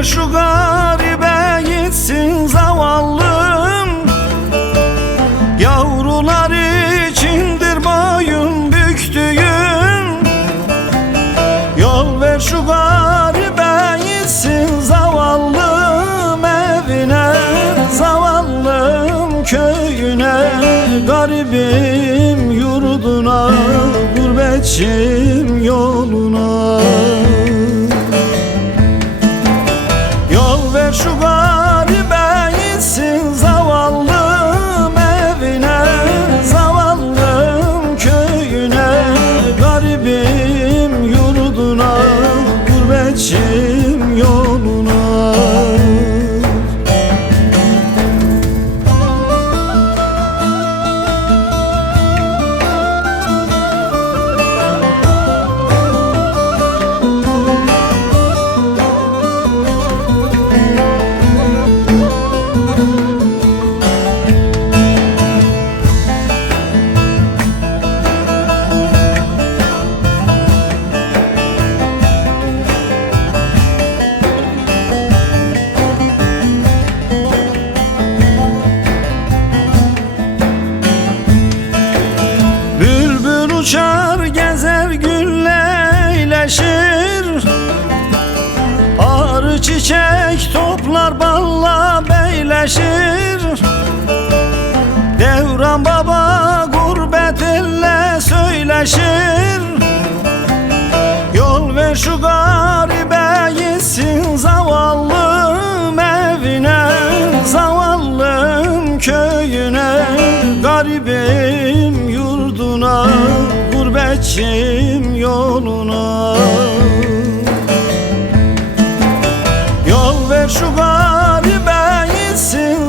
ver şu garibe gitsin zavallım. Yavrular içindir boyun büktüğüm. Yol ver şu garibe gitsin zavallım evine, zavallım köyüne. Garibim yurduna, gurbetçim yoluna. Yol ver şu garibe gitsin zavallım evine, zavallım köyüne. Garibim yurduna, gurbetçim yoluna. Uçar gezer gülleyleşir, arı çiçek toplar balla beyleşir. Devran baba gurbet elle söyleşir. Yol ver şu garibe gitsin zavallım evine, zavallım köyüne. Garibim yurduna, gurbetçim yoluna. Yol ver şu garibe gitsin